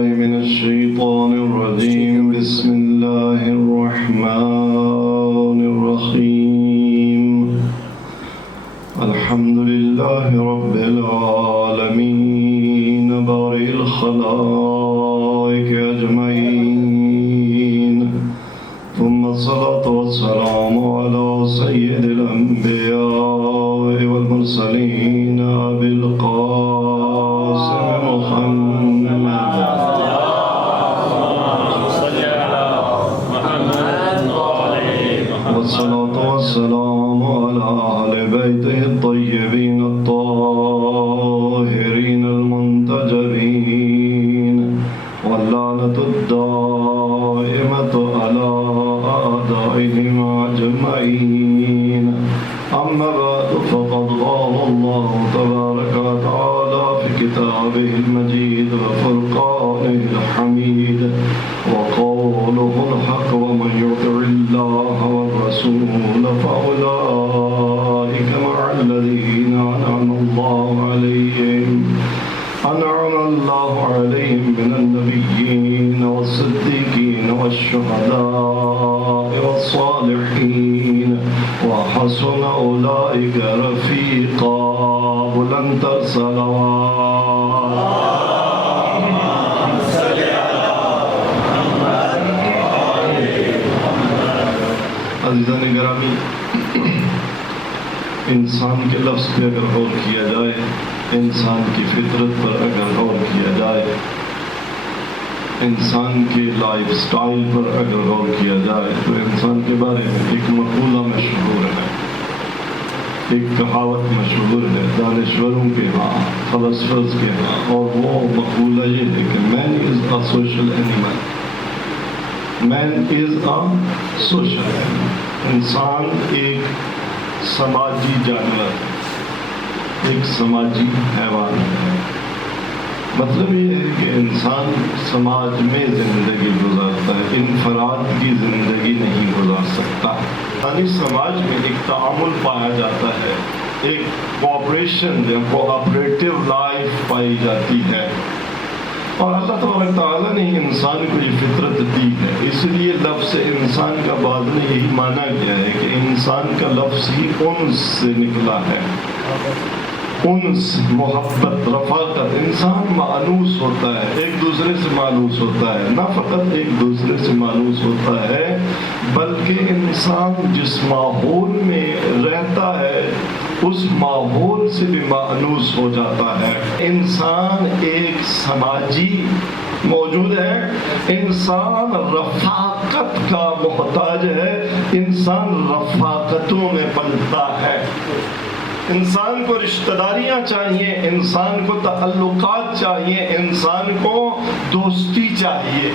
بالله من الشيطان الرجيم بسم الله الرحمن الرحيم الحمد لله رب العالمين بارئ الخلائق أجمعين ثم الصلاة والسلام على سيد الأنبياء والمرسلين أبي القاسم محمد والصلاة والسلام على أهل بيته الطيبين الطاهرين المنتجبين واللعنة الدائمة على أعدائهم أجمعين أما بعد فقد قال الله تبارك وتعالى في كتابه المجيد وفرقانه الحميد وقوله الحق ومن يطع الله والرسول فأولئك مع الذين أنعم الله عليهم من النبيين والصديقين والشهداء والصالحين وحسن أولئك رفيقا بلند الصلوات عزیزان گرامی، انسان کے لفظ پہ اگر غور کیا جائے، انسان کی فطرت پر اگر غور کیا جائے، انسان کے لائف سٹائل پر اگر غور کیا جائے تو انسان کے بارے میں ایک مقولہ مشہور ہے، ایک کہاوت مشہور ہے دانشوروں کے ہاں، فلسفرز کے ہاں، اور وہ مقولہ یہ ہے کہ man is a social animal, man is a social animal, انسان ایک سماجی جانور، ایک سماجی حیوان ہے۔ مطلب یہ ہے کہ انسان سماج میں زندگی گزارتا ہے، انفراد کی زندگی نہیں گزار سکتا۔ یعنی سماج میں ایک تعامل پایا جاتا ہے، ایک کوآپریشن یا کوآپریٹیو لائف پائی جاتی ہے، اور اللہ تبارک تعالیٰ نے انسان کو یہ فطرت دی ہے۔ اس لیے لفظ انسان کا بعد میں یہی مانا گیا ہے کہ انسان کا لفظ ہی انس سے نکلا ہے، انس، محبت، رفاقت۔ انسان مانوس ہوتا ہے، ایک دوسرے سے مانوس ہوتا ہے، نہ فقط ایک دوسرے سے مانوس ہوتا ہے بلکہ انسان جس ماحول میں رہتا ہے اس ماحول سے بھی مانوس ہو جاتا ہے۔ انسان ایک سماجی موجود ہے، انسان رفاقت کا محتاج ہے، انسان رفاقتوں میں پلتا ہے۔ انسان کو رشتہ داریاں چاہیے، انسان کو تعلقات چاہیے، انسان کو دوستی چاہیے۔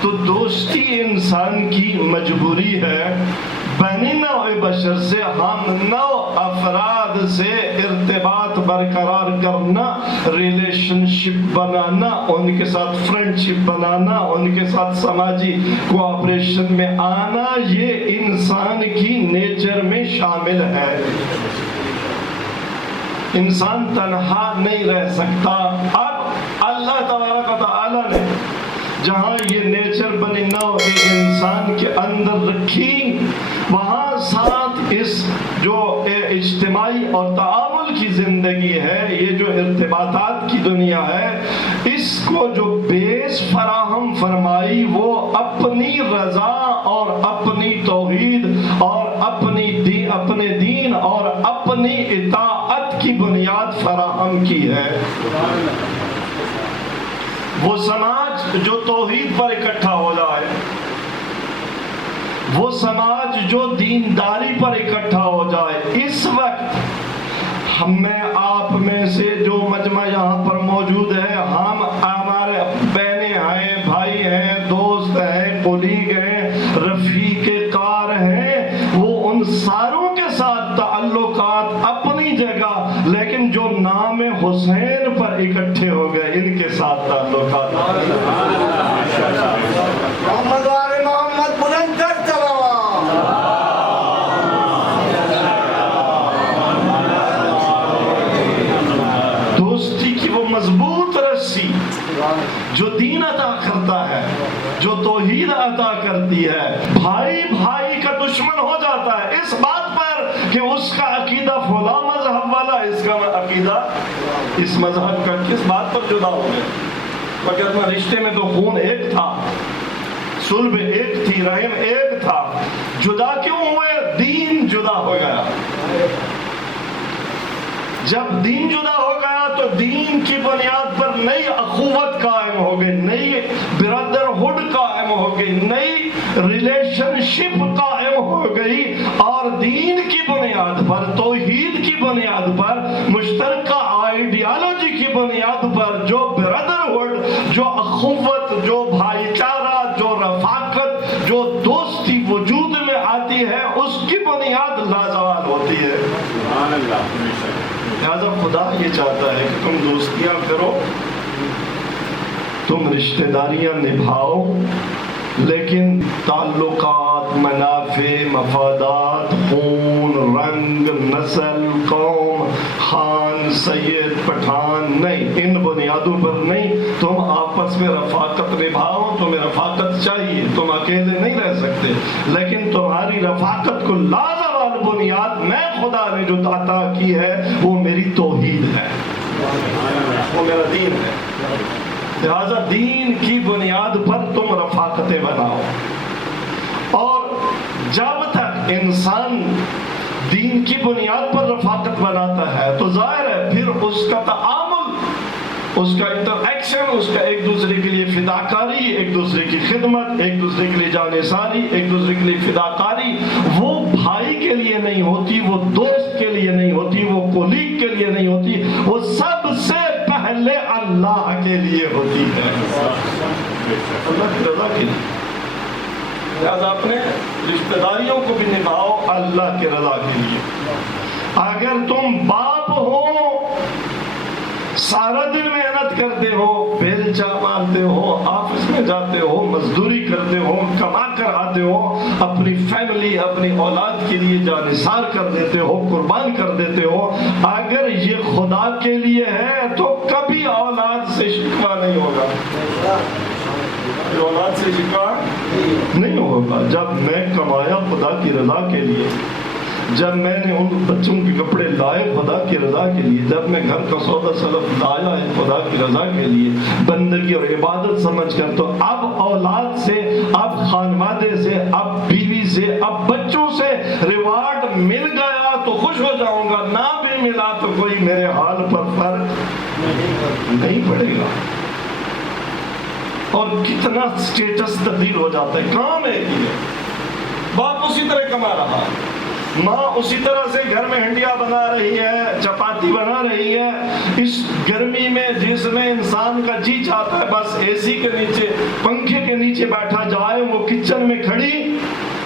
تو دوستی انسان کی مجبوری ہے۔ بنی نوع بشر سے، ہم نوع افراد سے ارتباط برقرار کرنا، ریلیشن شپ بنانا، ان کے ساتھ فرینڈ شپ بنانا، ان کے ساتھ سماجی کوآپریشن میں آنا، یہ انسان کی نیچر میں شامل ہے۔ انسان تنہا نہیں رہ سکتا۔ اب اللہ تبارک و تعالیٰ نے جہاں یہ نیچر بنی نوع انسان کے اندر رکھی، وہاں ساتھ اس جو اجتماعی اور تعامل کی زندگی ہے، یہ جو ارتباطات کی دنیا ہے، اس کو جو بیس فراہم فرمائی وہ اپنی رضا اور اپنی توحید اور اپنے دین اور اپنی اطاعت کی بنیاد فراہم کی ہے۔ وہ سماج جو توحید پر اکٹھا ہو جائے، وہ سماج جو دینداری پر اکٹھا ہو جائے، اس وقت ہمیں آپ میں سے جو مجمع یہاں پر موجود ہے، ہم ہمارے بہنیں ہیں، بھائی ہیں، دوست ہیں، کولیگ ہیں، رفیق کار ہیں، وہ ان ساروں کے ساتھ تعلقات اپنی جگہ، لیکن جو نام حسین پر اکٹھے ہو گئے ان کے ساتھ تعلقات۔ محمد وآل محمد بلند کر صلوات۔ دوستی کی وہ مضبوط رسی جو دین عطا کرتا ہے، جو توحید عطا کرتی ہے، بھائی بھائی کا دشمن ہو جاتا ہے اس بات پر کہ اس کا عقیدہ فلاں مذہب والا، اس کا عقیدہ اس مذہب کا، کس بات پر جدا ہو گئے؟ مگر رشتے میں تو خون ایک تھا، صلب ایک تھی، رحم ایک تھا، جدا کیوں ہوئے؟ دین جدا ہو گیا۔ جب دین جدا ہو گیا تو دین کی بنیاد پر نئی اخوت قائم ہو گئی، نئی برادرہڈ قائم ہو گئی، نئی ریلیشن شپ قائم ہو گئی، اور دین کی بنیاد پر، توحید کی بنیاد پر، مشترکہ آئیڈیالوجی کی بنیاد پر جو برادرہڈ، جو اخوت، جو بھائی چارہ، جو رفاقت، جو دوستی وجود میں آتی ہے، اس کی بنیاد لازوال ہوتی ہے۔ سبحان اللہ۔ لہذا خدا یہ چاہتا ہے کہ تم دوستیاں کرو، تم رشتہ داریاں نبھاؤ، لیکن تعلقات، منافع، مفادات، خون، رنگ، نسل، قوم، خان، سید، پٹھان نہیں، ان بنیادوں پر نہیں۔ تم آپس میں رفاقت نبھاؤ، تمہیں رفاقت چاہیے، تم اکیلے نہیں رہ سکتے، لیکن تمہاری رفاقت کو لازوال بنیاد میں خدا نے جو عطا کی ہے وہ میری توحید ہے، وہ میرا دین ہے۔ لہذا دین کی بنیاد پر تم رفاقتیں بناؤ، اور جب تک انسان دین کی بنیاد پر رفاقت بناتا ہے تو ظاہر ہے پھر اس کا تعامل، اس کا انٹریکشن، اس کا ایک دوسرے کے لیے فداکاری، ایک دوسرے کی خدمت، ایک دوسرے کے لیے جانثاری، ایک دوسرے کے لیے فداکاری، وہ بھائی کے لیے نہیں ہوتی، وہ دوست کے لیے نہیں ہوتی، وہ کولیگ کے لیے نہیں ہوتی، وہ سب سے پہلے اللہ کے لیے ہوتی ہے، اللہ کی رضا کے لیے۔ لہذا اپنے رشتہ داریوں کو بھی نبھاؤ اللہ کے رضا کے لیے۔ اگر تم باپ ہو، سارا دن محنت کرتے ہو، بیلچا مارتے ہو، آفس میں جاتے ہو، مزدوری کرتے ہو، کما کر آتے ہو، اپنی فیملی، اپنی اولاد کے لیے جان نثار کر دیتے ہو، قربان کر دیتے ہو، اگر یہ خدا کے لیے ہے تو کبھی اولاد سے شکوہ نہیں ہوگا، اولاد سے شکوہ نہیں ہوگا۔ جب میں کمایا خدا کی رضا کے لیے، جب میں نے ان بچوں کے کپڑے لائے خدا کی رضا کے لیے، جب میں گھر کا سودا سلف لایا ہے خدا کی رضا کے لیے، بندگی اور عبادت سمجھ کر، تو اب اولاد سے، اب خانوادے سے، اب بیوی سے، اب بچوں سے ریوارڈ مل گیا تو خوش ہو جاؤں گا، نہ بھی ملا تو کوئی میرے حال پر فرق نہیں پڑے گا۔ اور کتنا سٹیٹس تبدیل ہو جاتا ہے، کام ہے کہ باپ اسی طرح کما رہا، ماں اسی طرح سے گھر میں ہنڈیا بنا رہی ہے، چپاتی بنا رہی ہے، اس گرمی میں جس میں انسان کا جی چاہتا ہے بس اے سی کے نیچے، پنکھے کے نیچے بیٹھا جائے، وہ کچن میں کھڑی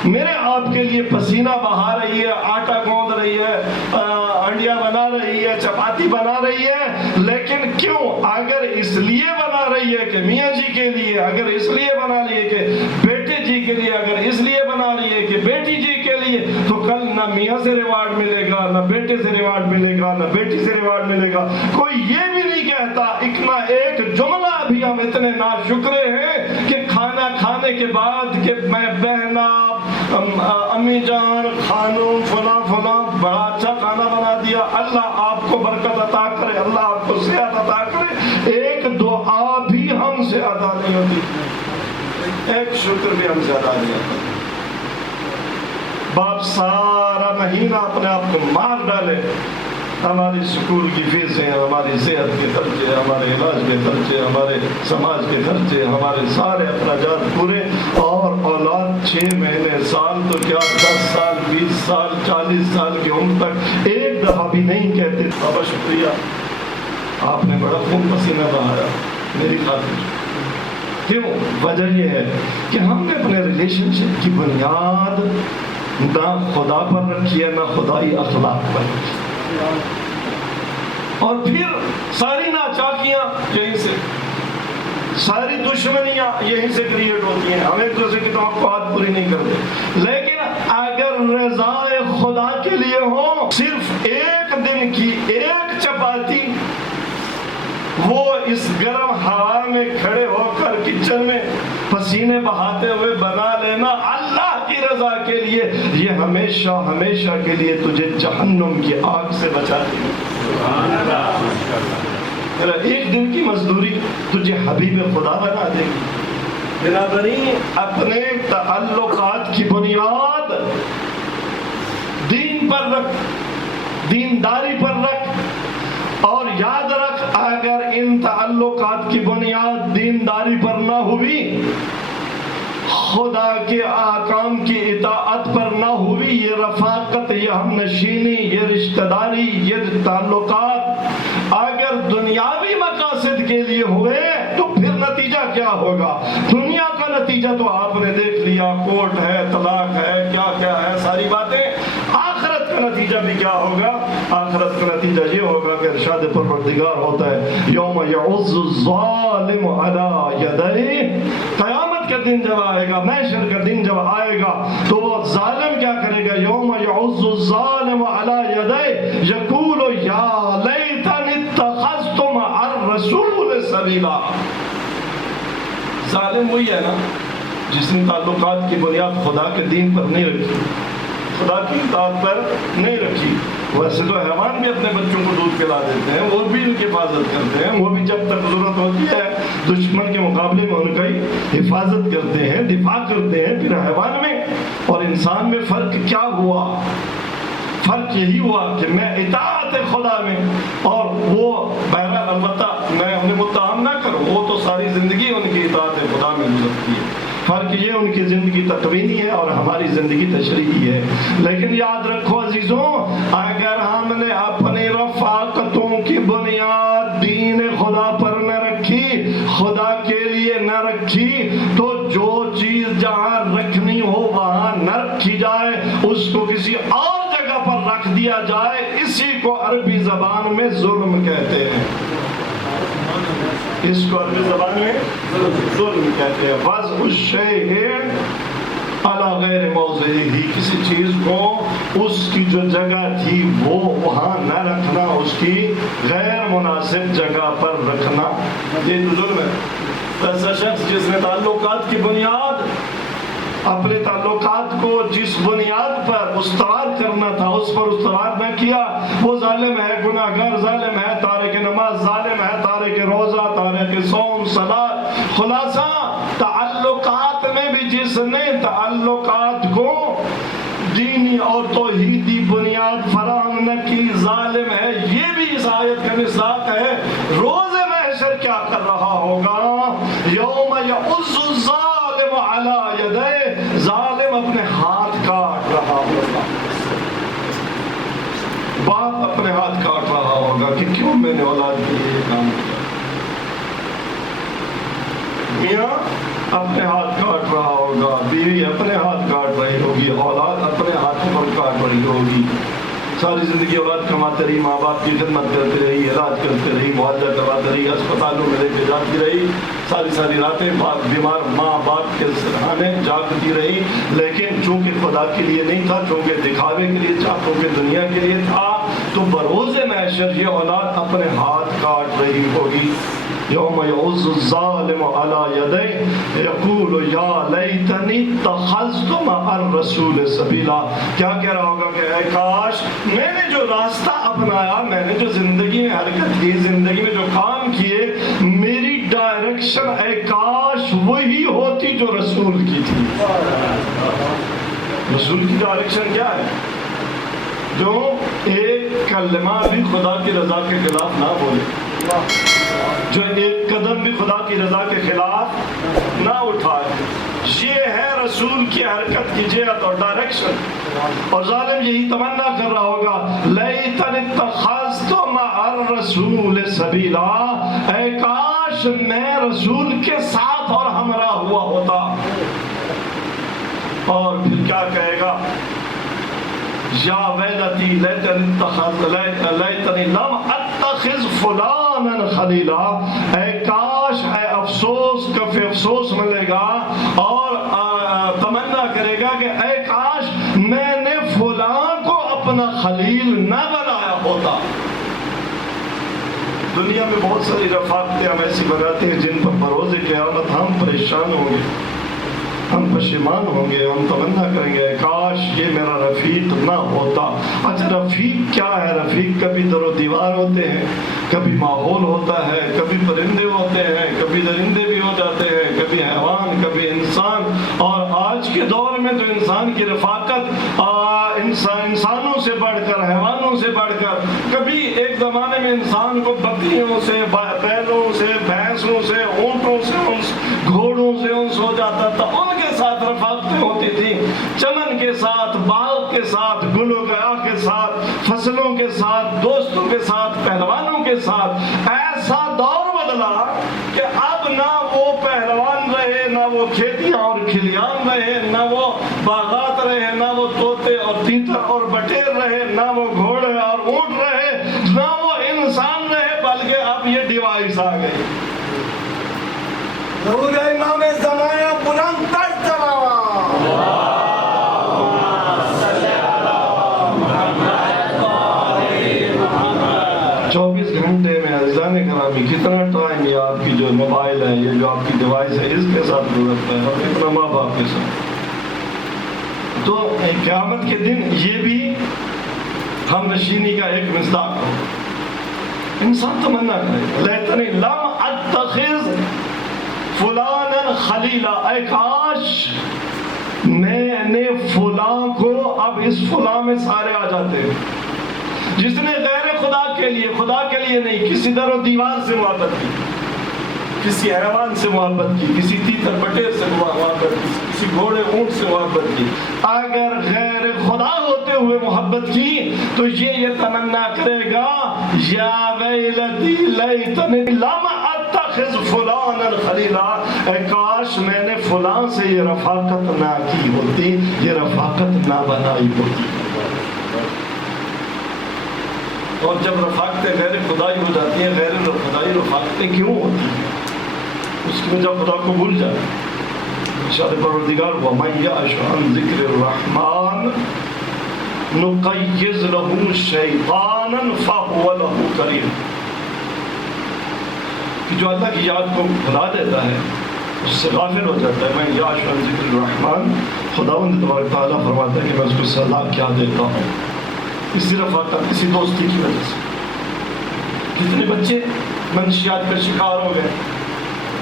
میرے آپ کے لیے پسینہ بہا رہی ہے، آٹا گوندھ رہی ہے، ہنڈیا بنا رہی ہے، چپاتی بنا رہی ہے، لیکن کیوں؟ اگر اس لیے بنا رہی ہے کہ میاں جی کے لیے، اگر اس لیے بنا رہی ہے کہ بیٹے جی کے لیے، اگر اس لیے بنا رہی ہے کہ بیٹی جی کے لیے، تو کل نہ میاں سے ریوارڈ ملے گا، نہ بیٹے سے ریوارڈ ملے گا، نہ بیٹی سے ریوارڈ ملے گا۔ کوئی یہ بھی نہیں کہتا، اتنا ایک جملہ بھی ہم اتنے ناشکرے ہیں کہ کھانا کھانے کے بعد کہ میں بہنا، امی جان، خانم، فلاں فلاں بڑا اچھا کھانا بنا دیا، اللہ آپ کو برکت عطا کرے، اللہ آپ کو صحت عطا کرے، ایک دعا بھی ہم سے ادا نہیں ہوتی، ایک شکر بھی ہم سے ادا نہیں ہوتا۔ باپ سارا مہینہ اپنے آپ کو مار ڈالے، ہماری سکول کی فیسیں، ہماری صحت کے خرچے، ہمارے علاج کے خرچے، ہمارے سماج کے خرچے، ہمارے سارے اخراجات پورے، اور اولاد 6 مہینے، سال تو کیا 10 سال، 20 سال، 40 سال کی عمر تک ایک دفعہ بھی نہیں کہتے بابا شکریہ، آپ نے بڑا خون پسینہ بہایا میری خاطر۔ کیوں؟ وجہ یہ ہے کہ ہم نے اپنے ریلیشن شپ کی بنیاد نہ خدا پر رکھی ہے، نہ خدائی اخلاق پر رکھی، اور پھر ساری ناچاکیاں یہیں سے، ساری دشمنیاں یہیں سے کریٹ ہوتی ہیں، ہم ایک دوسرے کی توقعات پوری نہیں کرتے۔ لیکن اگر رضا خدا کے لیے ہو، صرف ایک دن کی ایک چپاتی وہ اس گرم ہوا میں کھڑے ہو کر کچن میں پسینے بہاتے ہوئے بنا لینا اللہ کی رضا کے لیے، یہ ہمیشہ ہمیشہ کے لیے تجھے جہنم کی آگ سے بچا دے گی۔ ایک دن کی مزدوری تجھے حبیب خدا بنا دے گی۔ بنابراین اپنے تعلقات کی بنیاد دین پر رکھ، دینداری پر رکھ، اور یاد رکھ اگر ان تعلقات کی بنیاد دینداری پر نہ ہوئی، خدا کے احکام کی اطاعت پر نہ ہوئی، یہ رفاقت، یہ ہم نشینی، یہ رشتہ داری، یہ تعلقات اگر دنیاوی مقاصد کے لیے ہوئے تو پھر نتیجہ کیا ہوگا؟ دنیا کا نتیجہ تو آپ نے دیکھ لیا، کوٹ ہے، طلاق ہے، کیا کیا ہے، ساری باتیں۔ آخرت کا نتیجہ بھی کیا ہوگا؟ آخرت کا نتیجہ یہ ہوگا کہ ارشاد پروردگار ہوتا ہے یوم یعض الظالم علی یدیہ، قیامت کا دن جب آئے گا، محشر کا دن جب آئے گا تو وہ ظالم کیا کرے گا؟ یوم یعض الظالم علی یدیہ یقول یا لیتنی اتخذت مع الرسول سبیلا۔ ظالم وہی ہے نا جس نے تعلقات کی بنیاد خدا کے دین پر نہیں رکھی، خدا کی اطاعت پر نہیں رکھی۔ ویسے تو حیوان بھی اپنے بچوں کو دودھ پلا دیتے ہیں، وہ بھی ان کی حفاظت کرتے ہیں، وہ بھی جب تک ضرورت ہوتی ہے دشمن کے مقابلے میں ان کی حفاظت کرتے ہیں، دفاع کرتے ہیں۔ پھر حیوان میں اور انسان میں فرق کیا ہوا؟ فرق یہی ہوا کہ میں اطاعت خدا میں، اور وہ بہرحال البتہ میں انہیں متہم نہ کروں، وہ تو ساری زندگی ان کی اطاعت خدا میں گزرتی ہے۔ فرق یہ ان کی زندگی تکوینی ہے اور ہماری زندگی تشریعی ہے۔ لیکن یاد رکھو عزیزوں، اگر ہم نے اپنی رفاقتوں کی بنیاد دین خدا پر نہ رکھی، خدا کے لیے نہ رکھی، تو جو چیز جہاں رکھنی ہو وہاں نہ رکھی جائے، اس کو کسی اور جگہ پر رکھ دیا جائے، اسی کو عربی زبان میں ظلم کہتے ہیں۔ اس کو عربی زبان میں ظلم کہتے ہیں۔ وضع الشیء علی غیر موضعہ، کسی چیز کو اس کی جو جگہ تھی وہ وہاں نہ رکھنا، اس کی غیر مناسب جگہ پر رکھنا، یہ ظلم ہے۔ ایسا شخص جس نے تعلقات کی بنیاد، اپنے تعلقات کو جس بنیاد پر استوار کرنا تھا اس پر استوار نہ کیا، وہ ظالم ہے، گناہگار ظالم ہے، تارک نماز ظالم ہے، تارک روزہ، تارک صوم، صلاۃ۔ خلاصہ تعلقات میں بھی جس نے تعلقات کو دینی اور توحیدی بنیاد فراہم نہ کی ظالم ہے۔ یہ بھی اس آیت کا مصداق ہے۔ روز محشر کیا کر رہا ہوگا؟ یوم یعض الظالم علی یدیہ، ظالم اپنے ہاتھ کاٹ رہا ہوگا، باپ اپنے ہاتھ کاٹ رہا ہوگا کہ کیوں میں نے اولاد کے لیے کام کیا۔ میاں اپنے ہاتھ کاٹ رہا ہوگا، بیوی اپنے ہاتھ کاٹ رہی ہوگی، اولاد اپنے ہاتھوں پر کاٹ رہی ہوگی۔ ساری زندگی اولاد کماتے رہی، ماں باپ کی خدمت کرتے رہی، علاج کرتے رہی، معالجہ کرواتے رہی، اسپتالوں میں لے کے جاتی رہی، ساری ساری راتیں بیمار ماں باپ کے سرحانے جاگتی رہی، لیکن چونکہ خدا کے لیے نہیں تھا، چونکہ دکھاوے کے لیے تھا، چونکہ دنیا کے لیے تھا، تو بروز محشر یہ اولاد اپنے ہاتھ کاٹ رہی ہوگی۔ یوم یعض الظالم علی یدیہ یقول یا لیتنی اتخذت مع الرسول سبیلا۔ کیا کہہ رہا ہوگا کہ اے کاش میں نے جو راستہ اپنایا، میں نے جو زندگی میں حرکت کی، زندگی میں جو کام کیے، میری ڈائریکشن اے کاش وہی ہوتی جو رسول کی تھی۔ رسول کی ڈائریکشن کیا ہے؟ جو ایک کلمہ بھی خدا کی رضا کے خلاف نہ بولے، جو ایک قدم بھی خدا کی رضا کے خلاف نہ اٹھائے، یہ ہے رسول کی حرکت کی جہت اور ڈائریکشن۔ اور ظالم یہی تمنا کر رہا ہوگا لیتنی اتخذت مع الرسول سبیلا، اے کاش میں رسول کے ساتھ اور ہمراہ ہوا ہوتا۔ اور پھر کیا کہے گا؟ یا ویلتی لیتنی لم اتخذ فلانا خلیلا، اے کاش، اے افسوس، کف افسوس ملے گا، اور تمنا کرے گا کہ اے کاش میں نے فلاں کو اپنا خلیل نہ بنایا ہوتا۔ دنیا میں بہت ساری رفاقتیں ہم ایسی بناتے ہیں جن پر بروز قیامت ہم پریشان ہوں گے، ہم پشیمان ہوں گے، ہم تمنا کریں گے کاش یہ میرا رفیق نہ ہوتا۔ اچھا رفیق کیا ہے؟ رفیق کبھی در و دیوار ہوتے ہیں، کبھی ماحول ہوتا ہے، کبھی پرندے ہوتے ہیں، کبھی درندے بھی ہو جاتے ہیں، کبھی حیوان، کبھی انسان۔ اور آج کے دور میں تو انسان کی رفاقت انسانوں سے بڑھ کر، حیوانوں سے بڑھ کر، کبھی ایک زمانے میں انسان کو بکریوں سے، بیلوں سے، بھینسوں سے، اونٹوں سے، گھوڑوں سے انس ہو جاتا تھا، ان کے ساتھ رفاقتیں ہوتی تھی، چمن کے ساتھ، باغ کے ساتھ، گل و گیاہ کے ساتھ، فصلوں کے ساتھ، دوستوں کے ساتھ، پہلوانوں کے ساتھ۔ ایسا دور بدلا کہ اب نہ وہ پہلوان رہے، نہ وہ کھیتیاں اور کھلیان رہے، نہ وہ باغات رہے، نہ وہ طوطے اور تیتر اور بٹیر رہے، نہ وہ گھوڑے اور اونٹ رہے، نہ وہ انسان رہے، بلکہ اب یہ ڈیوائس آ گئی۔ درود امام زمانہ بلند تر تلاوت۔ 24 گھنٹے میں عزیزان گرامی کتنا ٹائم یہ آپ کی جو موبائل ہے، یہ جو آپ کی ڈیوائس ہے، اس کے ساتھ گزرتا ہے، اور کتنا ماں باپ کے ساتھ۔ تو قیامت کے دن یہ بھی ہم نشینی کا ایک مصداق ہو۔ انسان تمنا کرے لیتنی لم اتخذ فلانا خلیلا، اے کاش میں نے فلاں کو، اب اس فلاں میں سارے آ جاتے ہیں جس نے غیر خدا کے لیے، خدا کے لیے نہیں، کسی در و دیوار سے محبت کی، کسی حیوان سے محبت کی، کسی تیتر بٹیر سے محبت کی، کسی گھوڑے اونٹ سے محبت کی۔ اگر غیر خدا ہوتے ہوئے محبت کی تو یہ تمنا کرے گا یا ویلتی لیتنی لم اتخذ فلانا خلیلا، اے کاش میں نے فلاں سے یہ رفاقت نہ کی ہوتی، یہ رفاقت نہ بنائی ہوتی۔ اور جب رفاقتیں غیر خدائی ہو جاتی ہیں، غیر خدائی رفاقتیں کیوں ہوتی ہیں؟ اس کی وجہ خدا کو بھول جائے۔ ارشاد پروردگار وَمَن یعش عن ذکر الرحمن نقیض له شیطانا فهو له قرین، کہ جو اللہ کی یاد کو بھلا دیتا ہے، اس سے غافل ہو جاتا ہے۔ من یعش عن ذکر الرحمن، خداوند تبارک تعالیٰ فرماتا ہے کہ میں اس کو سزا کیا دیتا ہوں، اسی رفاقت، اسی دوستی کی وجہ سے۔ کتنے بچے منشیات کا شکار ہو گئے،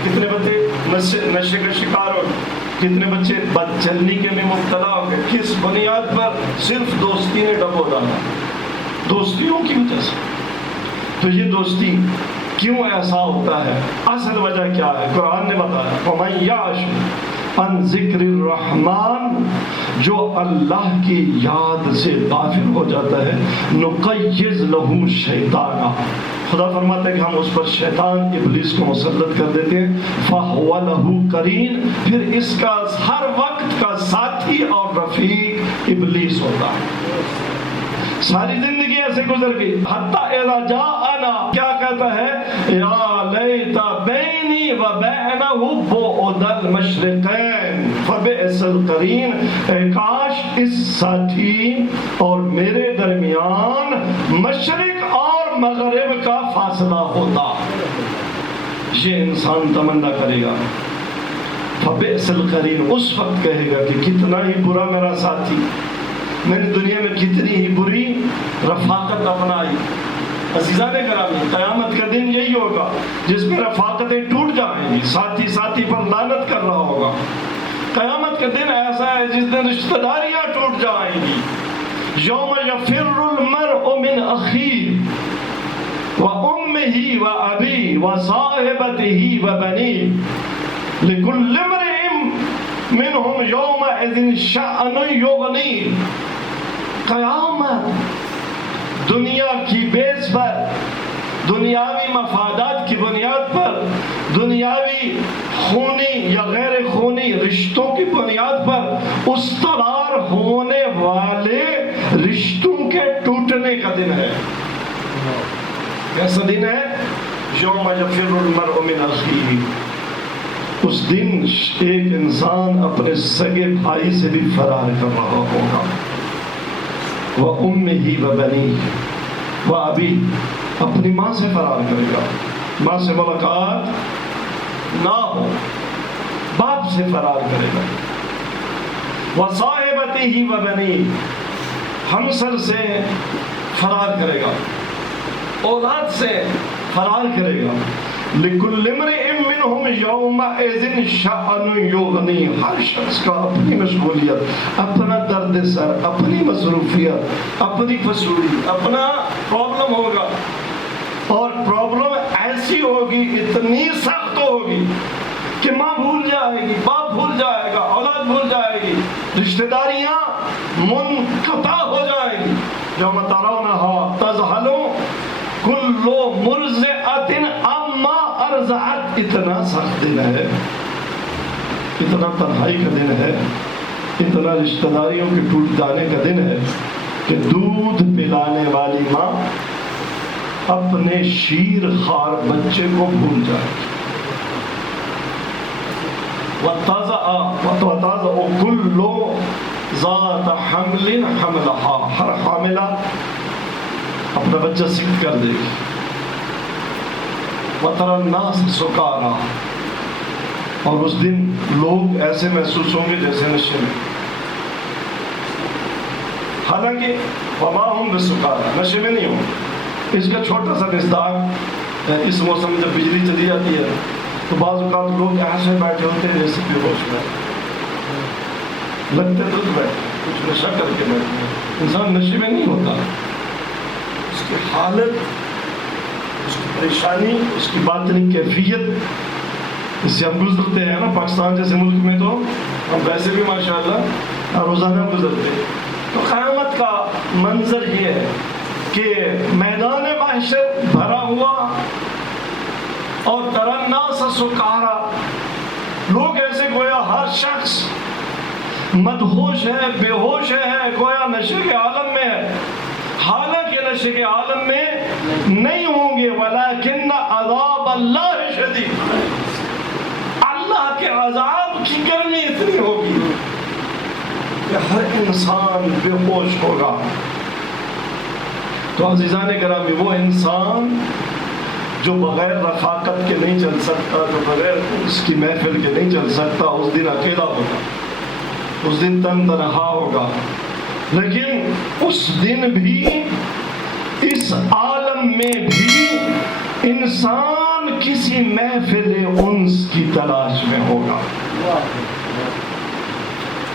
کتنے بچے نشے کا شکار ہو گئے، کتنے بچے بد چلنی کے میں مبتلا ہو گئے، کس بنیاد پر؟ صرف دوستی نے ڈبو ڈالا، دوستیوں کی وجہ سے۔ تو یہ دوستی کیوں ایسا ہوتا ہے؟ اصل وجہ کیا ہے؟ قرآن نے بتایا وَمَن یعش عن ذکر الرحمن، جو اللہ کی یاد سے غافل ہو جاتا ہے، نقیض لہ شیطانا، خدا فرماتا ہے کہ ہم اس پر شیطان ابلیس کو مسلط کر دیتے ہیں، فَهُوَ لَهُ قَرِينٌ، پھر اس کا ہر وقت کا ساتھی اور رفیق ابلیس ہوتا ہے۔ ساری زندگی ایسے گزر گئی، حتیٰ اذا جاءنا، کیا کہتا ہے؟ یا لیت بینی و بینہ بعد المشرقین فبئس القرین، اے کاش اس ساتھی اور میرے درمیان مشرق اور مغرب کا فاصلہ ہوتا۔ یہ انسان تمنا کرے گا، فبئس القرین، اس وقت کہے گا کہ کتنا ہی برا میرا ساتھی، میں نے دنیا میں کتنی ہی بری رفاقت اپنائی۔ عزیزان گرامی، قیامت کا دن یہی ہوگا جس میں رفاقتیں ٹوٹ جائیں گی، ساتھی ساتھی پر لعنت کر رہا ہوگا۔ قیامت کا دن ایسا ہے جس دن رشتہ داریاں ٹوٹ جائیں گی۔ یوم یفر المرء من اخیہ وامہ وابیہ وصاحبتہ وبنیہ لکل امرئ منہم یومئذ شأن یغنیہ۔ قیامت دنیا کی بیس پر، دنیاوی مفادات کی بنیاد پر، دنیاوی خونی یا غیر خونی رشتوں کی بنیاد پر استوار ہونے والے رشتوں کے ٹوٹنے کا دن ہے۔ کیسا دن ہے؟ یوم یفر المرء من اخیہ، اس دن ایک انسان اپنے سگے بھائی سے بھی فرار کر رہا ہوگا۔ وَأُمِّهِ وَبَنِيهِ وَأَبِيهِ، اپنی ماں سے فرار کرے گا، ماں سے ملاقات نہ ہو، باپ سے فرار کرے گا، وصاحبتہ وبنیہ، ہمسر سے فرار کرے گا، اولاد سے فرار کرے گا، لِكُلِّ امْرِئٍ مِّنْهُمْ يَوْمَئِذٍ شَأْنٌ يُغْنِيهِ، ہر شخص کا اپنی مشغولیت، اپنا درد سر، اپنی مصروفیت، اپنی فضولی، اپنا پرابلم ہوگا، اور پرابلم ایسی ہوگی، اتنی سخت ہوگی کہ ماں بھول جائے گی، باپ بھول جائے گا، اولاد بھول جائے گی، رشتہ داریاں منقطع ہو جائیں گی۔ یوم ترونہا تذہل کل مرضعۃ عما ارضعت، اتنا سخت دن ہے، اتنا تنہائی کا دن ہے، اتنا رشتہ داریوں کے ٹوٹ جانے کا دن ہے کہ دودھ پلانے والی ماں اپنے شیر خوار بچے کو بھول جائے گی۔ وَتَضَعُ كُلُّ ذَاتَ حَمْلٍ حَمْلَهَا، ہر حاملہ اپنا بچہ سکھ کر دے گی۔ وَتَرَى النَّاسَ سُكَارَىٰ، اور اس دن لوگ ایسے محسوس ہوں گے جیسے نشے میں، حالانکہ وَمَا هُمْ بِسُكَارَىٰ، نشے میں نہیں ہوں گے۔ اس کا چھوٹا سا مصداق، اس موسم میں جب بجلی چلی جاتی ہے تو بعض اوقات لوگ ایسے بیٹھے ہوتے ہیں جیسے بے ہوش میں لگتے، تو بیٹھے کچھ نشہ کر کے بیٹھے ہیں۔ انسان نشے میں نہیں ہوتا، اس کی حالت، اس کی پریشانی، اس کی باطنی کیفیت، اس سے ہم گزرتے ہیں نا پاکستان جیسے ملک میں، تو ہم ویسے بھی ماشاءاللہ روزانہ گزرتے ہیں۔ تو قیامت کا منظر یہ ہے کہ میدان محشر بھرا ہوا اور تری الناس سکارا، لوگ ایسے گویا ہر شخص مدہوش ہے، بے ہوش ہے، گویا نشے کے عالم میں ہے، حالانکہ نشے کے عالم میں نہیں ہوں گے۔ ولیکن عذاب اللہ شدید، اللہ کے عذاب کی گرمی اتنی ہوگی کہ ہر انسان بے ہوش ہوگا۔ تو عزیزان گرامی، وہ انسان جو بغیر رفاقت کے نہیں چل سکتا، جو بغیر اس کی محفل کے نہیں چل سکتا، اس دن اکیلا ہوگا، اس دن تنہا ہوگا۔ لیکن اس دن بھی، اس عالم میں بھی انسان کسی محفل انس کی تلاش میں ہوگا۔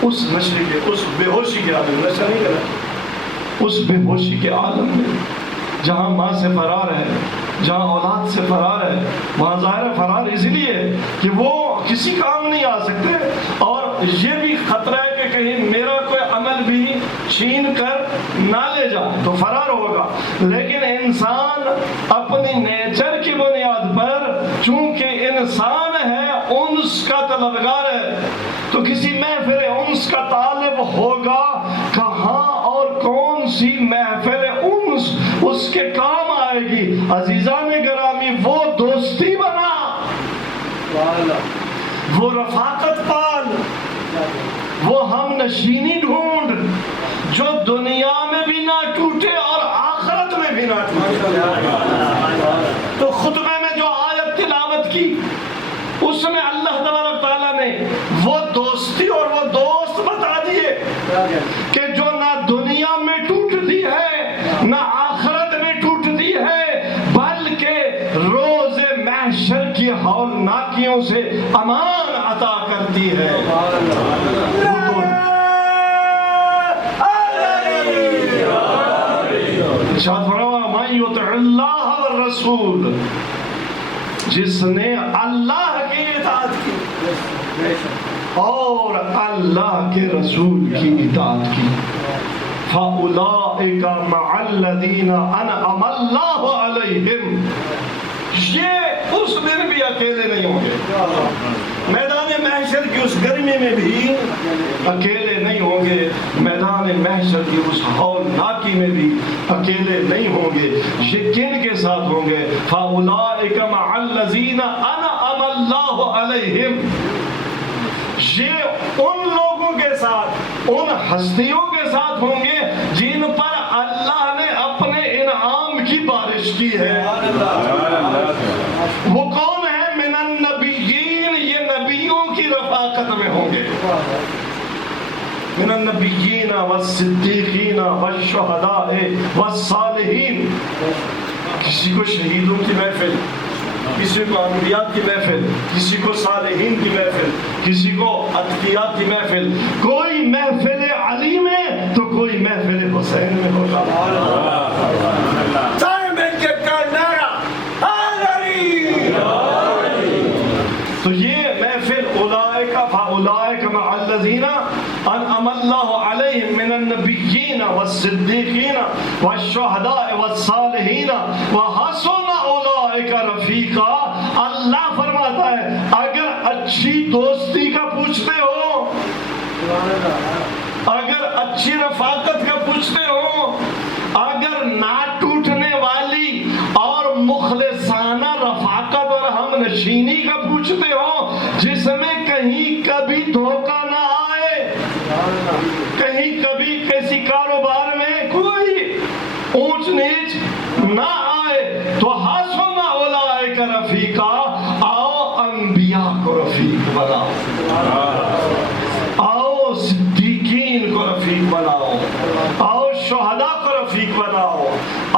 اس نشے کے، اس بے ہوشی کے عالم، نشہ نہیں کرنا، اس بے ہوشی کے عالم میں جہاں ماں سے فرار ہے، جہاں اولاد سے فرار ہے، وہاں ظاہر فرار اس لیے کہ وہ کسی کام نہیں آ سکتے، اور یہ بھی خطرہ ہے کہ کہیں میرا کوئی عمل بھی چھین کر نہ لے جائے، تو فرار ہوگا۔ لیکن انسان اپنی نیچر کی بنیاد پر، چونکہ انسان ہے، انس کا طلبگار ہے، تو کسی محفل انس کا طالب ہوگا۔ کہاں اور کون سی محفل انس اس کے کام آئے گی؟ عزیزان گرامی، وہ دوستی بنا، وہ رفاقت پال، وہ ہم نشینی ڈھونڈ جو دنیا میں بھی نہ ٹوٹے اور آخرت میں بھی نہ ٹوٹے۔ تو خطبے میں جو آیت تلاوت کی، اس میں اللہ تبارک تعالیٰ نے وہ دوستی اور وہ دوست بتا دیے کہ جو نہ دنیا میں ٹوٹتی ہے، نہ آخرت میں ٹوٹتی ہے، بلکہ روز محشر کی ہولناکیوں سے امان عطا کرتی ہے۔ ارشاد فرمایا من یطع اللہ والرسول، جس نے اللہ کی اطاعت کی اور اللہ کے رسول کی اطاعت کی، فَأُولَٰئِكَ مَعَ الَّذِينَ أَنْعَمَ اللَّهُ عَلَيْهِمْ، یہ اس دن بھی اکیلے نہیں ہوں گے، میدان محشر کی اس گرمی میں بھی اکیلے نہیں ہوں گے، میدان محشر کی اس ہولناکی میں بھی اکیلے نہیں ہوں گے۔ یہ کن کے ساتھ ہوں گے؟ فَأُولَٰئِكَ مَعَ الَّذِينَ أَنْعَمَ اللَّهُ عَلَيْهِمْ، یہ ان لوگوں کے ساتھ، ان ہستیوں کے ساتھ ہوں گے جن پر اللہ نے اپنے انعام کی بارش پیش کی ہے. وہ کون ہے؟ من النبیین، یہ نبیوں کی رفاقت میں ہوں گے. من النبیین والصدیقین والشہداء والصالحین. کسی کو شہیدوں کی محفل، کسی کو انبیاء کی محفل، کسی کو صالحین کی محفل، کسی کو اتقیاء کی محفل. کوئی محفل علی میں تو کوئی محفل حسین میں ہوگا. سارے مل کے کرنارا حاضری. تو یہ محفل اولئک فاولئک مع الذین انعم اللہ علیہم من النبیین والصدیقین والشہداء والصالحین وحسن اولئک رفیقا. اللہ فرماتا ہے اگر اچھی دوستی کا پوچھتے ہو، اگر اچھی رفاقت کا پوچھتے ہو، اگر نہ ٹوٹنے والی اور مخلصانہ رفاقت اور ہم نشینی کا پوچھتے ہو، جس میں کہیں کبھی دھوکہ نہ آئے، کہیں کبھی کسی کاروبار میں کوئی اونچ نیچ نہ آئے، تو حسن اولئک رفیقا. آؤ انبیاء کو رفیق بناؤ، آؤ صدیقین کو رفیق بناؤ، آؤ شہداء کو رفیق بناؤ،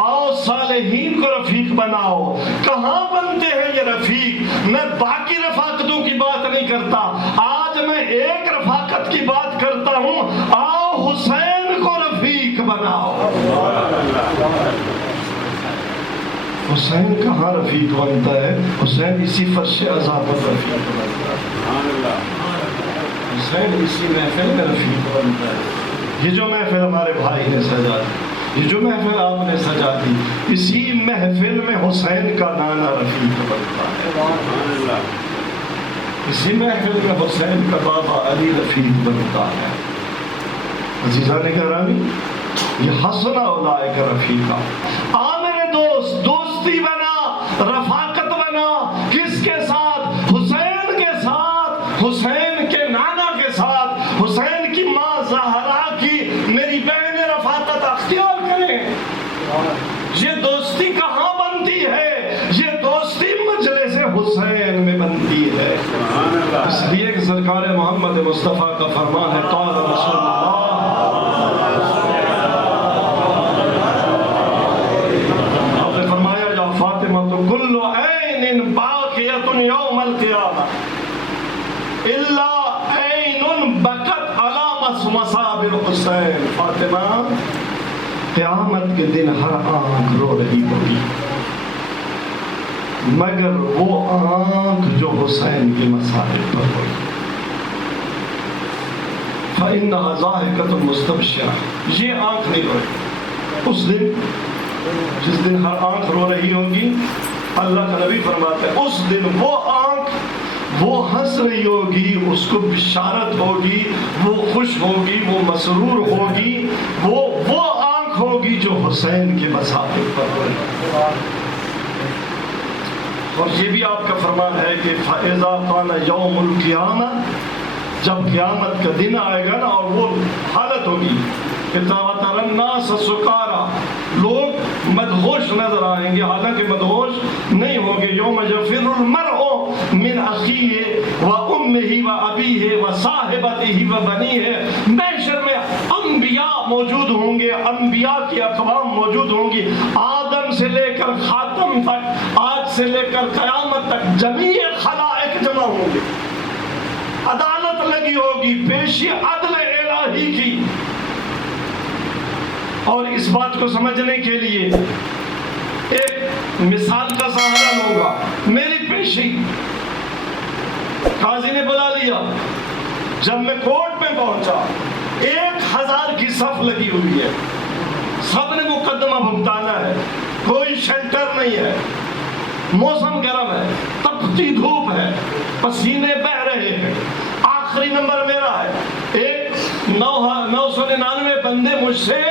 آؤ صالحین کو رفیق بناؤ. کہاں بنتے ہیں یہ رفیق؟ میں باقی رفاقتوں کی بات نہیں کرتا، آج میں ایک رفاقت کی بات کرتا ہوں. آؤ حسین کو رفیق بناؤ. حسین کہاں رفیق بنتا ہے؟ حسین اسی فرش عذاب پر رفیق بنتا ہے. حسین اسی محفل میں رفیق بنتا ہے. یہ جو محفل ہمارے بھائی نے سجا دی، یہ جو محفل آپ نے سجا دی، اسی محفل میں حسین کا نانا رفیق بنتا ہے. اسی محفل میں حسین کا بابا علی رفیق بنتا ہے. عزیزان گرامی، یہ حسن اولئک رفیقا. میرے دوست، دوستی بنا، رفاقت بنا. کس کے ساتھ؟ حسین کے ساتھ، حسین کے نانا کے ساتھ، حسین کی ماں زہرا کی میری بہن رفاقت اختیار کریں. یہ دوستی کہاں بنتی ہے؟ یہ دوستی مجلس حسین میں بنتی ہے. اس لیے کہ سرکار محمد مصطفیٰ کا فرمان ہے، قال رسول اللہ کل عین باقیۃ یوم القیامہ الا عین بکت علی مصاب الحسین. فاطمہ، قیامت کے دن ہر آنکھ رو رہی ہوگی مگر وہ آنکھ جو حسین کی مصائب پر ہوئی. فإنها ضاحکۃ مستبشرہ. یہ آنکھ نہیں روئی. اس دن، جس دن ہر آنکھ رو رہی ہوگی، اللہ کا نبی فرماتے ہیں اس دن وہ آنکھ وہ ہنس رہی ہوگی، اس کو بشارت ہوگی، وہ خوش ہوگی، وہ مسرور ہوگی. وہ آنکھ ہوگی جو حسین کے مصائب پر ہوئی. اور یہ بھی آپ کا فرمان ہے کہ فَإِذَا كَانَ يَوْمُ الْقِيَامَةِ، جب قیامت کا دن آئے گا نا، اور وہ حالت ہوگی کہ وَتَرَى النَّاسَ سُكَارَىٰ، لوگ مدہوش نظر آئیں گے، حالانکہ مدہوش نہیں ہوں گے. یوم یفر المرء من اخیہ وامہ وابیہ وصاحبتہ وبنیہ. محشر میں انبیاء موجود ہوں گے، انبیاء کی اقوام موجود ہوں گی. آدم سے لے کر خاتم تک، آج سے لے کر قیامت تک جمیع خلائق جمع ہوں گے. عدالت لگی ہوگی، پیشی عدل الہی کی. اور اس بات کو سمجھنے کے لیے ایک مثال کا سہارا لوں گا. میری پیشی قاضی نے بلا لیا. جب میں کورٹ میں پہنچا، 1000 کی صف لگی ہوئی ہے، سب نے مقدمہ بھگتانا ہے، کوئی شیلٹر نہیں ہے، موسم گرم ہے، تپتی دھوپ ہے، پسینے بہ رہے ہیں. آخری نمبر میرا ہے. 999 بندے مجھ سے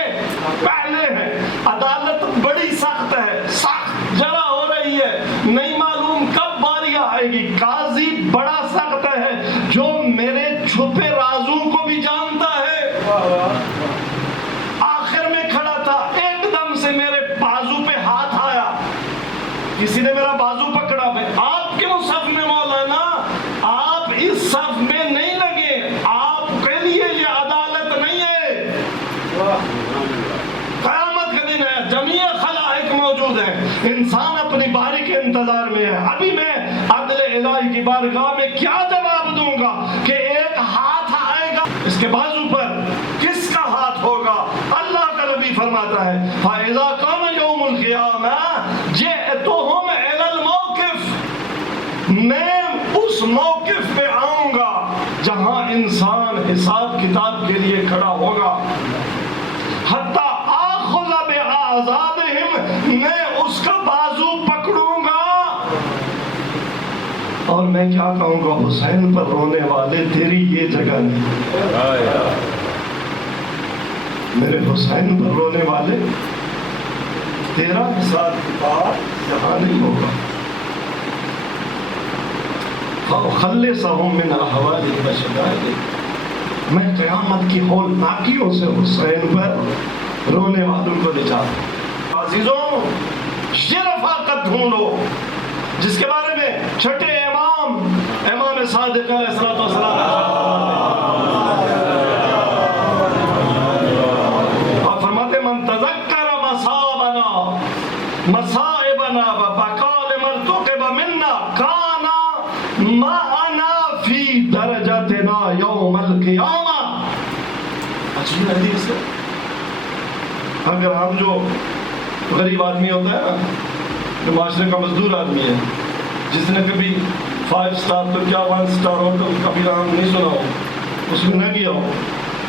پہلے ہیں. عدالت بڑی سخت ہے، سخت جرا ہو رہی ہے، نہیں معلوم کب باری آئے گی. قاضی بڑا سخت ہے، جو میرے چھپے رازوں کو بھی جانتا ہے. آخر میں کھڑا تھا، ایک دم سے میرے بازو پہ ہاتھ آیا. صف میں نہیں لگے. آپ کے لیے یہ عدالت نہیں ہے. قیامت کا دن ہے, جمیع خلائق موجود ہیں, انسان اپنی باری کے انتظار میں ہے. ابھی میں عدل الہی کی بارگاہ میں کیا جواب دوں گا کہ ایک ہاتھ آئے گا, اس کے بازو پر کس کا ہاتھ ہوگا؟ اللہ کا نبی فرماتا ہے فَإِذَا كَانَ يَوْمُ الْقِيَامَةِ جِئْتُهُمْ إِلَى الْمَوْقِفِ میں اس موقف پہ آؤں گا جہاں انسان حساب کتاب کے لیے کھڑا ہوگا. حتی آخذ بِأَعْضَابِهِمْ میں اس کا بازو پکڑوں گا اور میں کیا کہوں گا, حسین پر رونے والے تیری یہ جگہ نہیں. میرے حسین پر رونے والے تیرا حساب کتاب یہاں نہیں ہوگا. فَأُخَلِّصَهُم مِّنْ أَحْوَالِ الْمَشَدَائِدِ میں قیامت کی ہولناکیوں سے حسین پر رونے والوں کو نجات. عزیزوں, یہ رفاقت ڈھونڈو جس کے بارے میں چھٹے امام صادق علیہ الصلوۃ والسلام اور فرماتے من تذکر مصائبنا وبقى لمرتقب منا كان معنا في درجتنا يوم القيامة. عجیب حدیث ہے. اگر ہم جو غریب آدمی ہوتا ہے نا, جو معاشرے کا مزدور آدمی ہے, جس نے کبھی 5 سٹار تو کیا 1 سٹار ہوٹل کبھی نام نہیں سنا ہو, اس میں نہ گیا ہو,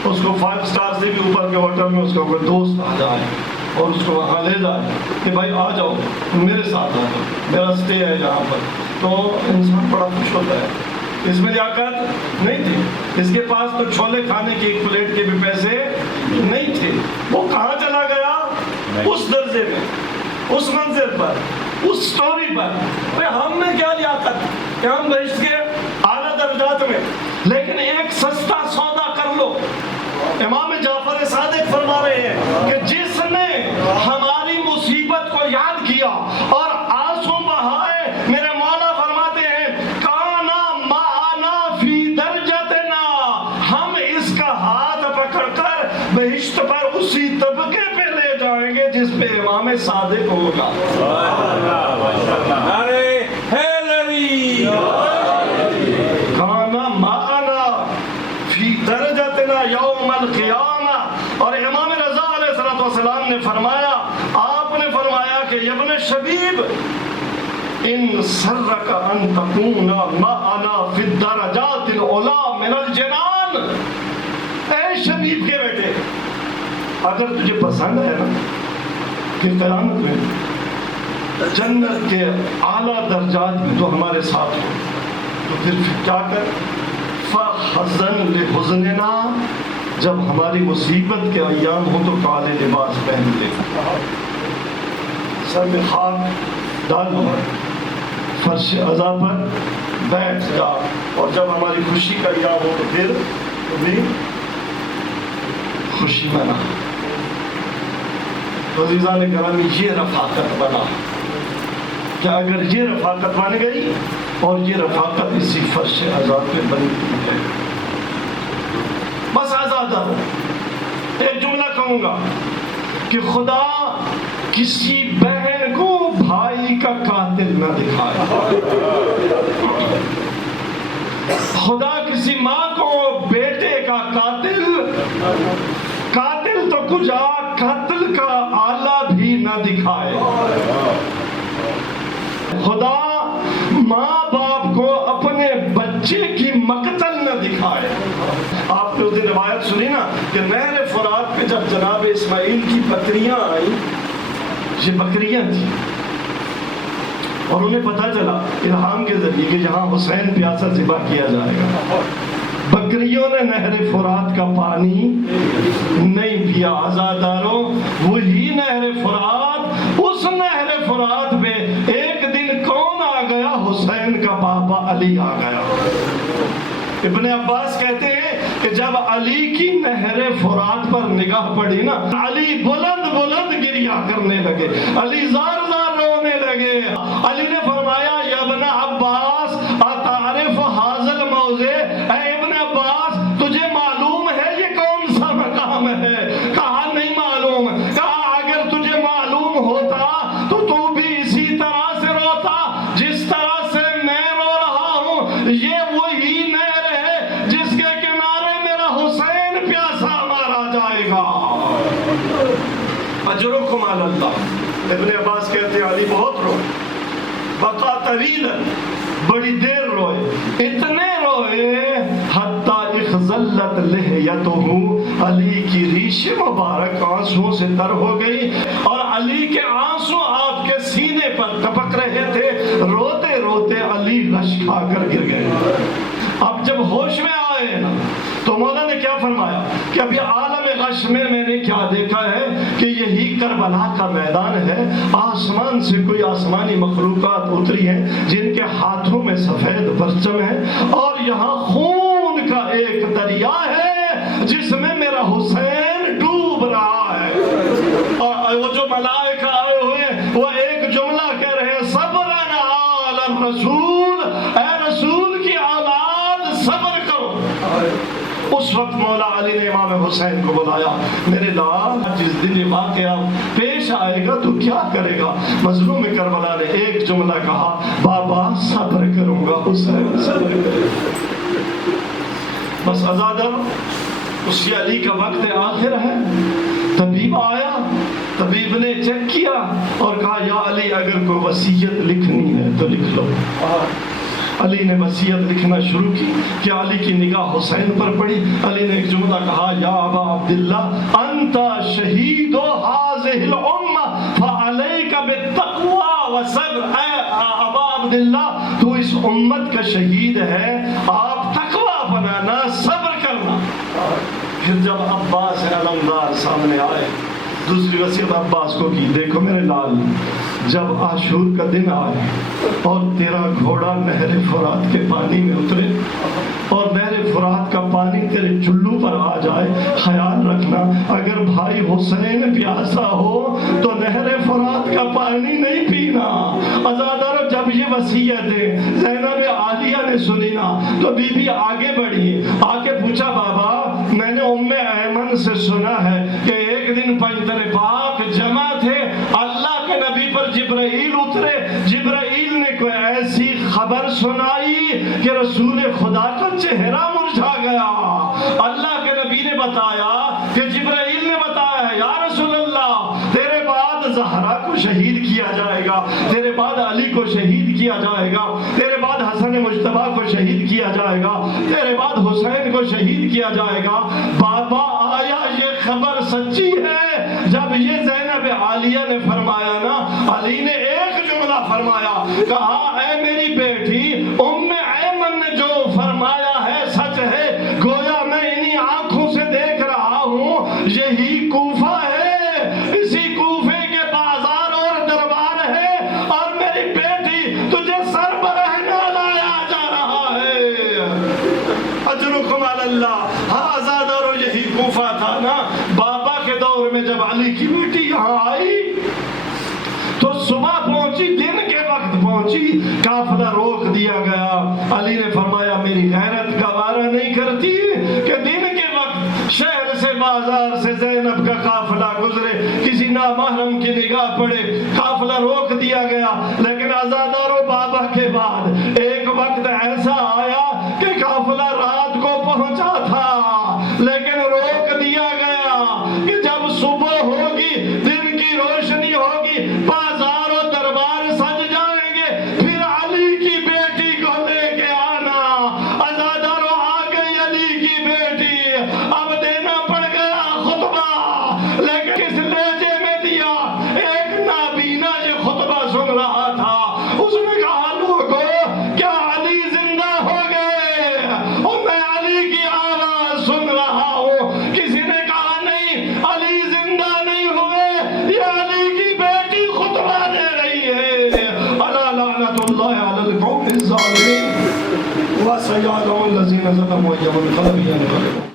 اس کو 5 سٹار سے بھی اوپر کے ہوٹل میں اس کا کوئی دوست آ جائے اور اس کو وہاں لے جائے کہ بھائی آ جاؤ میرے ساتھ آ جاؤ, میرا سٹے ہے یہاں پر, تو انسان بڑا خوش ہوتا ہے. اس میں لیاقت نہیں تھی, اس کے پاس تو چھولے کھانے کی ایک پلیٹ کے بھی پیسے نہیں تھے. وہ کہاں چلا گیا؟ اس درجے میں, اس منزل پر, اس سٹوری پر. ہم نے کیا لیاقت کہ ہم بہشت کے اعلیٰ درجات میں, لیکن ایک سستا سودا کر لو. امام جعفر صادق فرما رہے ہیں کہ جس نے ہماری مصیبت کو یاد کیا اور آنسو بہائے, میرے مولا فرماتے ہیں کانا معنا فی درجتنا, ہم اس کا ہاتھ پکڑ کر بہشت پر اسی طبقے پہ لے جائیں گے جس پہ امام صادق ہوگا. کانا معنا فی درجتنا یوم القیامہ. اور امام رضا علیہ السلام نے فرمایا, آپ نے فرمایا کہ ابن شبیب ان سرک ان تکون معنا فی الدرجات العلی من الجنان. اے شبیب کے بیٹے, اگر تجھے پسند ہے نا کہ قیامت میں جنت کے اعلیٰ درجات میں تو ہمارے ساتھ ہو, تو پھر کیا کر, فَحَزَن لِحُزْنِنَا, جب ہماری مصیبت کے ایام ہوں تو کالے لباس پہن لے, سر میں خاک ڈال دو, فرش عزا پر بیٹھ جا, اور جب ہماری خوشی کا ایام ہو تو پھر بھی خوشی منا. عزیزان گرامی, یہ رفاقت بنا کہ اگر یہ رفاقت بن گئی, اور یہ رفاقت اسی فرش عذاب پہ بنی ہے, بس آزاد ہو. ایک جملہ کہوں گا کہ خدا کسی بہن کو بھائی کا قاتل نہ دکھائے, خدا کسی ماں کو بیٹے کا قاتل تو کچھ قاتل کا آلہ بھی نہ دکھائے. خدا ماں باپ کو اپنے بچے کی مقتل نہ دکھائے. آپ نے اس دن روایت سنی نا کہ نہر فرات پہ جب جناب اسماعیل کی بکریاں آئیں, یہ بکریاں تھیں, اور انہیں پتا چلا الہام کے ذریعے کہ جہاں حسین پیاسا ذبح کیا جائے گا, بکریوں نے نہر فرات کا پانی نہیں پیا. آزاداروں, وہی نہر فرات, اس نہر فرات پہ ایک دن کون آ گیا؟ حسین کا پاپا علی آ گیا. ابن عباس کہتے ہیں کہ جب علی کی نہر فرات پر نگاہ پڑی نا, علی بلند بلند گریا کرنے لگے, علی زار زار رونے لگے. علی نے فرمایا یا ابن عباس اتعرف حاضل موضع اے ابن عباس تجھے معلوم ہے یہ کون سا مقام ہے؟ کہا نہیں معلوم۔ کہا اگر تجھے معلوم ہوتا تو تو بھی اسی طرح سے روتا جس طرح سے میں رو رہا ہوں۔ یہ وہی نہر ہے جس کے کنارے میرا حسین پیاسا مارا جائے گا۔ اجرکم علی اللہ۔ ابن عباس کہتے ہیں علی بہت روئے، بقا طویلا، بڑی دیر روئے، اتنے روئے حتی اخضلت لحیتہ، علی کی ریش مبارک آنسوں سے تر ہو گئی اور علی کے آنسوں آپ کے سینے پر ٹپک رہے تھے۔ روتے روتے علی غش کھا کر گر گئے۔ اب جب ہوش میں آئے نا تو مولا نے کیا فرمایا کہ ابھی عالم غش میں نے کیا دیکھا ہے کہ یہی کربلا کا میدان ہے، آسمان سے کوئی آسمانی مخلوقات اتری ہیں جن کے ہاتھوں میں سفید پرچم ہے اور یہاں خون کا ایک دریا ہے جس میں میرا حسین ڈوب رہا ہے۔ اور وہ جو ملائکہ آئے ہوئے وہ ایک جملہ کہہ رہے ہیں صبرن علی الرسول، اے رسول کی اولاد صبر کرو۔ اس وقت مولا علی نے امام حسین کو بلایا، میرے لال جس دن یہ واقعہ پیش آئے گا تو کیا کرے گا؟ مظلوم کربلا نے ایک جملہ کہا، بابا صبر کروں گا حسین صبر کرے گا۔ بس ازادر اسی علی کا وقت آخر ہے، طبیب آیا، طبیب نے چیک کیا اور کہا یا علی اگر کوئی وصیت لکھنی ہے تو لکھ لو۔ علی نے وصیت لکھنا شروع کی کہ علی کی نگاہ حسین پر پڑی۔ علی نے ایک جملہ کہا، یا ابا عبداللہ انت شہید هذه الامہ فعلیک بالتقوی والصبر۔ اے ابا عبداللہ تو اس امت کا شہید ہے، آپ تقوی بنانا، صبر کرنا۔ پھر جب عباس علمدار سامنے آئے دوسری وصیت عباس کو کی، دیکھو میرے لال جب عاشور کا دن آئے اور تیرا گھوڑا نہر فرات کے پانی میں اترے اور نہر فرات کا پانی تیرے چلو پر آ جائے، خیال رکھنا اگر بھائی حسین پیاسا ہو تو نہر فرات کا پانی نہیں پینا۔ عزادارو جب یہ وصیتیں زینب عالیہ نے سنی نا تو بی بی آگے بڑھی، آگے پوچھا بابا میں نے ام ایمن سے سنا ہے کہ ایک دن پنجتر پاک جمع تھے، اللہ کے نبی پر جبرائیل اترے، جبرائیل نے کوئی ایسی خبر سنائی کہ رسول خدا کا چہرہ مرجھا گیا۔ اللہ کے نبی نے بتایا کہ جبرائیل نے بتایا ہے یا رسول اللہ تیرے بعد زہرا کو شہید کیا جائے گا، تیرے بعد علی کو شہید کیا جائے گا، تیرے بعد حسن مجتبیٰ کو شہید کیا جائے گا، تیرے بعد حسین کو شہید کیا جائے گا۔ بابا آیا یہ خبر سچی ہے؟ جب یہ زینب عالیہ نے فرمایا نا، علی نے ایک جملہ فرمایا، کہا اے میری بیٹی ام ایمن نے جو فرمایا ہے سچ ہے، گویا میں انہی آنکھوں سے دیکھ رہا ہوں، یہی کوفہ ہے، اسی کوفے کے بازار اور دربار ہے اور میری بیٹی تجھے سر برہنہ لایا جا رہا ہے۔ اجرکم علی اللہ۔ ہاں عزادارو یہی کوفہ تھا نا۔ بابا کے دور میں جب علی کی بیٹی یہاں آئی تو صبح پہنچی، دن کے وقت پہنچی، قافلہ روک دیا گیا۔ علی نے فرمایا میری غیرت گوارا نہیں کرتی کہ دن کے وقت شہر سے بازار سے زینب کا قافلہ گزرے، کسی نامحرم کی نگاہ پڑے، قافلہ روک دیا گیا۔ لیکن عزادارو بابا کے بعد ایک وقت ایسا آیا کہ قافلہ رات کو پہنچا تھا لیکن روک دیا گیا کہ جب صبح ہوگی، دن کی روشنی ہوگی، بازار و دربار سج جائیں گے، پھر علی کی بیٹی کو لے کے آنا۔ عزادارو آ گئی علی کی بیٹی، اب دینا پڑ گیا خطبہ، لیکن کس لہجے میں دیا؟ ایک نابینا یہ خطبہ سن رہا تھا، اس نے کہا لوگو کیا علی زندہ ہو گئے؟ اور میں علی کی آواز سن رہا ہوں۔ کسی نے کہا نہیں علی زندہ نہیں ہوئے، یہ علی کی بیٹی خطبہ دے رہی ہے۔ الا لعنت اللہ علی القوم الظالمین وسيعلم الذين ظلموا أيهم القلب ينقلبون۔